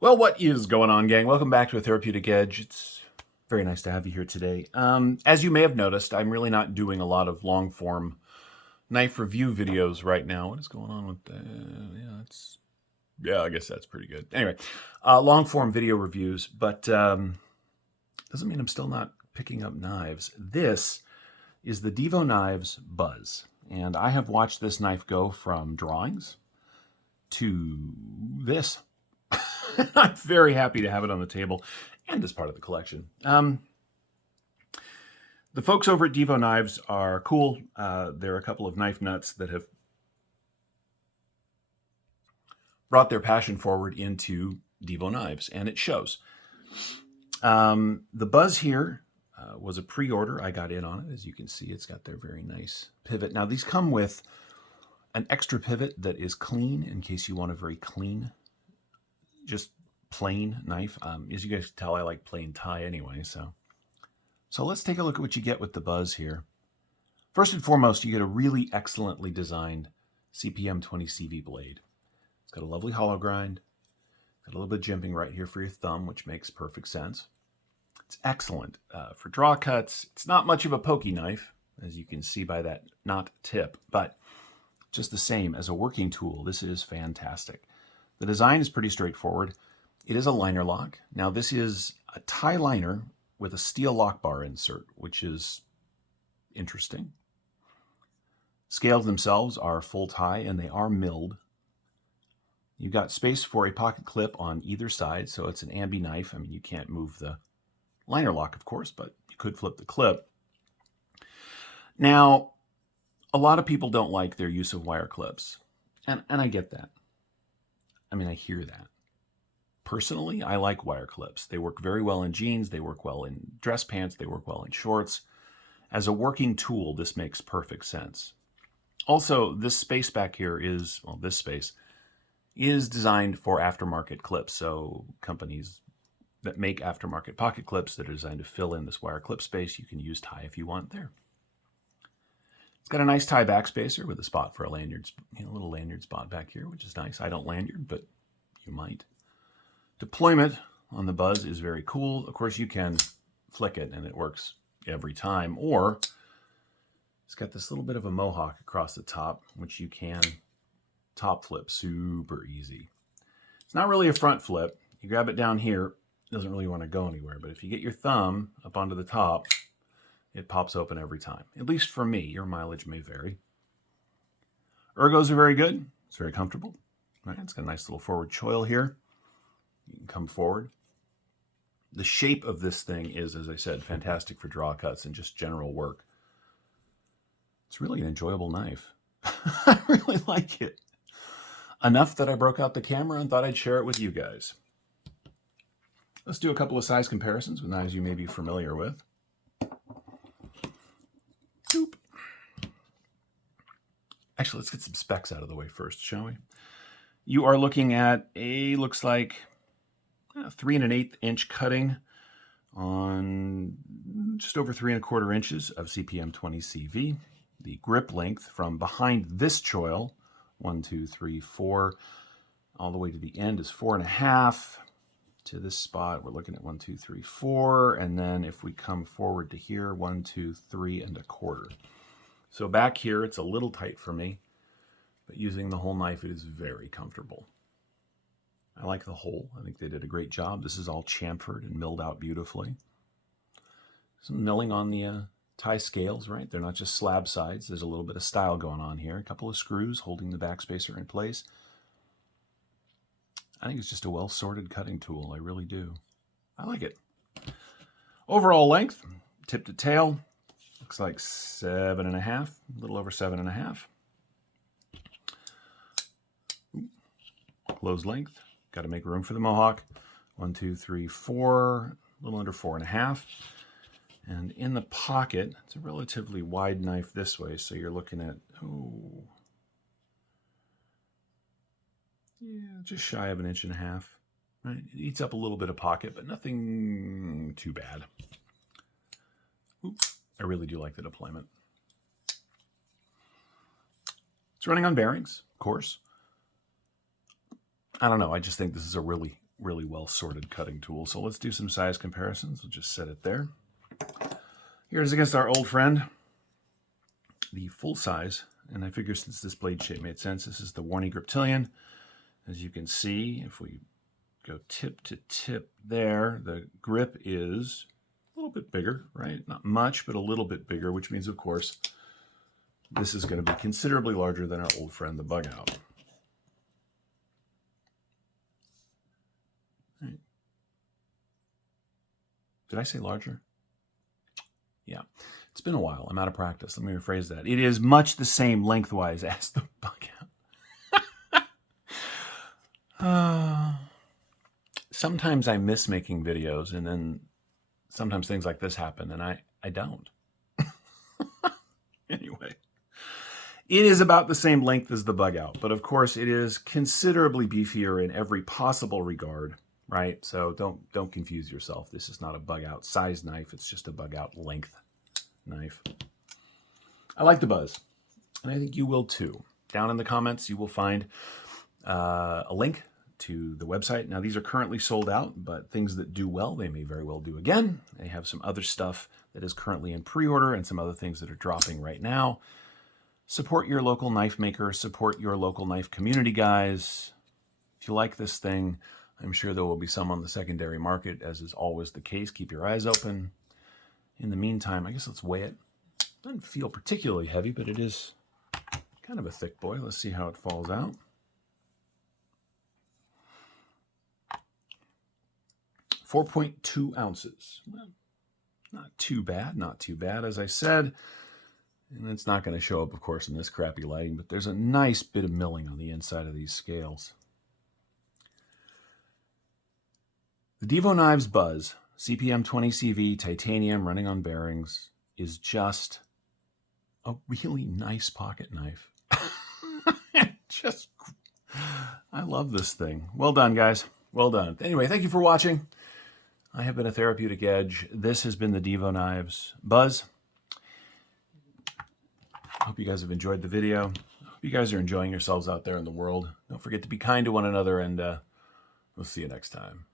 Well, what is going on, gang? Welcome back to a Therapeutic Edge. It's very nice to have you here today. As you may have noticed, I'm really not doing a lot of long-form knife review videos right now. What is going on with that? Yeah, I guess that's pretty good. Anyway, long-form video reviews, but doesn't mean I'm still not picking up knives. This is the Divo Knives Buzz, and I have watched this knife go from drawings to this. I'm very happy to have it on the table and as part of the collection. The folks over at Divo Knives are cool. There are a couple of knife nuts that have brought their passion forward into Divo Knives, and it shows. The Buzz here was a pre-order. I got in on it. As you can see, it's got their very nice pivot. Now, these come with an extra pivot that is clean in case you want a very clean, just plain knife. As you guys can tell, I like plain tie anyway. So let's take a look at what you get with the Buzz here. First and foremost, you get a really excellently designed CPM 20 CV blade. It's got a lovely hollow grind. Got a little bit of jimping right here for your thumb, which makes perfect sense. It's excellent for draw cuts. It's not much of a pokey knife, as you can see by that knot tip, but just the same as a working tool, this is fantastic. The design is pretty straightforward. It is a liner lock. Now, this is a tie liner with a steel lock bar insert, which is interesting. Scales themselves are full tie and they are milled. You've got space for a pocket clip on either side, so it's an ambi knife. I mean, you can't move the liner lock, of course, but you could flip the clip. Now, a lot of people don't like their use of wire clips, and I get that. I mean, I hear that. Personally, I like wire clips. They work very well in jeans. They work well in dress pants. They work well in shorts. As a working tool, this makes perfect sense. Also, this space back here is, well, this space is designed for aftermarket clips. So companies that make aftermarket pocket clips that are designed to fill in this wire clip space, you can use tie if you want there. It's got a nice tie backspacer with a spot for a lanyard, a little lanyard spot back here, which is nice. I don't lanyard, but you might. Deployment on the Buzz is very cool. Of course, you can flick it and it works every time, or it's got this little bit of a mohawk across the top, which you can top flip super easy. It's not really a front flip. You grab it down here, it doesn't really want to go anywhere, but if you get your thumb up onto the top, it pops open every time. At least for me. Your mileage may vary. Ergos are very good. It's very comfortable. Right? It's got a nice little forward choil here. You can come forward. The shape of this thing is, as I said, fantastic for draw cuts and just general work. It's really an enjoyable knife. I really like it. Enough that I broke out the camera and thought I'd share it with you guys. Let's do a couple of size comparisons with knives you may be familiar with. Boop. Actually, let's get some specs out of the way first, shall we? You are looking at looks like 3 1/8 inch cutting on just over 3 1/4 inches of CPM 20 CV. The grip length from behind this choil, 1, 2, 3, 4, all the way to the end is 4.5. To this spot, we're looking at 1, 2, 3, 4, and then if we come forward to here, 1, 2, 3 1/4. So back here, it's a little tight for me, but using the whole knife, it is very comfortable. I like the hole. I think they did a great job. This is all chamfered and milled out beautifully. Some milling on the tie scales, right? They're not just slab sides. There's a little bit of style going on here. A couple of screws holding the backspacer in place. I think it's just a well-sorted cutting tool. I really do. I like it. Overall length, tip to tail, looks like 7.5, a little over 7.5. Closed length, got to make room for the mohawk. 1, 2, 3, 4, a little under 4.5. And in the pocket, it's a relatively wide knife this way, so you're looking at, just shy of 1.5 inches. Right? It eats up a little bit of pocket, but nothing too bad. I really do like the deployment. It's running on bearings, of course. I don't know. I just think this is a really really well-sorted cutting tool. So let's do some size comparisons. We'll just set it there. Here's against our old friend, the full size. And I figure since this blade shape made sense, this is the Warney Griptilian. As you can see, if we go tip to tip there, the grip is a little bit bigger, right? Not much, but a little bit bigger, which means, of course, this is going to be considerably larger than our old friend, the Bug Out. Right. Did I say larger? Yeah. It's been a while. I'm out of practice. Let me rephrase that. It is much the same lengthwise as the Bug Out. Sometimes I miss making videos, and then sometimes things like this happen, and I don't. Anyway, it is about the same length as the Bug Out, but of course it is considerably beefier in every possible regard, right? So don't confuse yourself. This is not a Bug Out size knife. It's just a Bug Out length knife. I like the Buzz, and I think you will too. Down in the comments, you will find a link to the website. Now, these are currently sold out, but things that do well, they may very well do again. They have some other stuff that is currently in pre-order and some other things that are dropping right now. Support your local knife maker. Support your local knife community, guys. If you like this thing, I'm sure there will be some on the secondary market, as is always the case. Keep your eyes open. In the meantime, I guess let's weigh it. Doesn't feel particularly heavy, but it is kind of a thick boy. Let's see how it falls out. 4.2 ounces. Well, not too bad, not too bad, as I said. And it's not going to show up, of course, in this crappy lighting, but there's a nice bit of milling on the inside of these scales. The Divo Knives Buzz, CPM 20CV, titanium, running on bearings, is just a really nice pocket knife. I love this thing. Well done, guys. Well done. Anyway, thank you for watching. I have been a Therapeutic Edge. This has been the Divo Knives Buzz. I hope you guys have enjoyed the video. I hope you guys are enjoying yourselves out there in the world. Don't forget to be kind to one another, and we'll see you next time.